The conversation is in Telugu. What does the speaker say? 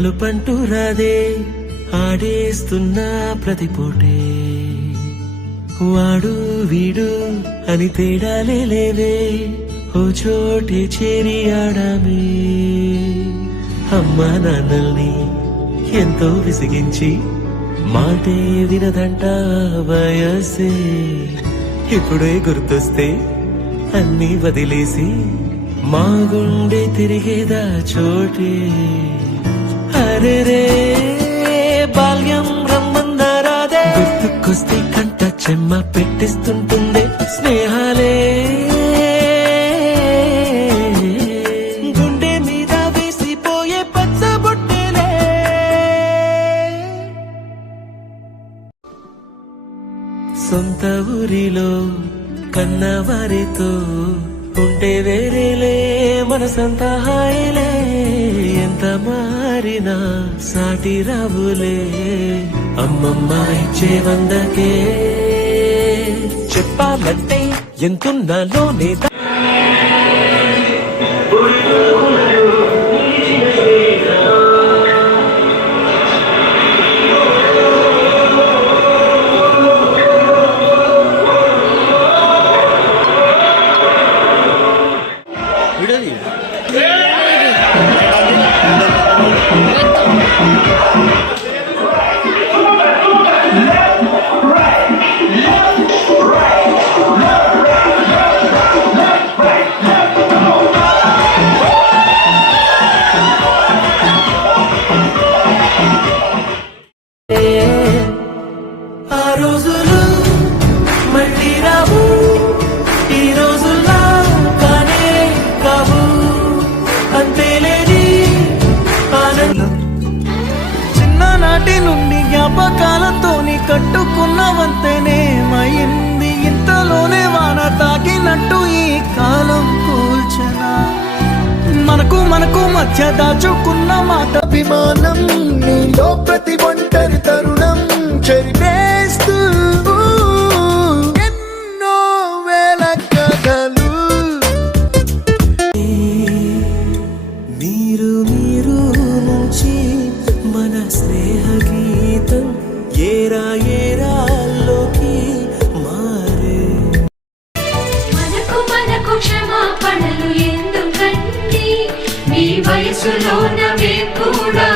అలుపంటూ రాదే ఆడేస్తున్నా ప్రతిపోటే వాడు వీడు అని తేడాలే లేవే ఓ చోటే చేరి ఆడామే అమ్మా నాన్నల్ని ఎంతో విసిగించి మాటే వినదంట వయసే ఇప్పుడే గుర్తొస్తే అన్నీ వదిలేసి మా గుండె తిరిగేదా చోటే అరే రే బాల్యం రమ్మందారాదే గుర్తుకొస్తే కంట చెమ్మ పెట్టిస్తుంటుందే స్నేహాలే గుండె మీద వేసిపోయే పచ్చబొట్టేలే సొంత ఊరిలో కన్నవారితో ఉంటే వేరేలే మనసంతా హాయిలే ఎంత మారినా సాటి రావులే అమ్మమ్మ ఇచ్చే వందకే చెప్పాలంటే ఎంతున్నాలోనే ఆ రోజులు మళ్ళీ రావు ఈ రోజుల్లా కానే కావు అంతేలేని ఆనందం చిన్ననాటి నుండి జ్ఞాపకాలతోని కట్టుకున్నవంతేనేమైంది ఇంతలోనే వాన తాకినట్టు ఈ కాలం కూల్చనా మనకు మధ్య దాచుకున్న మాట అభిమానం నీలో ప్రతి ఒంటరి తరుణం చెరిపేస్తూ ఎన్నో వేల కథలు మీరు నుంచి మన స్నేహ గీతం ఏరా ఏరాల్లోకి మారే మనకు క్షమాపణలు ఎందుకండి మీ వయసులోన మేము కూడా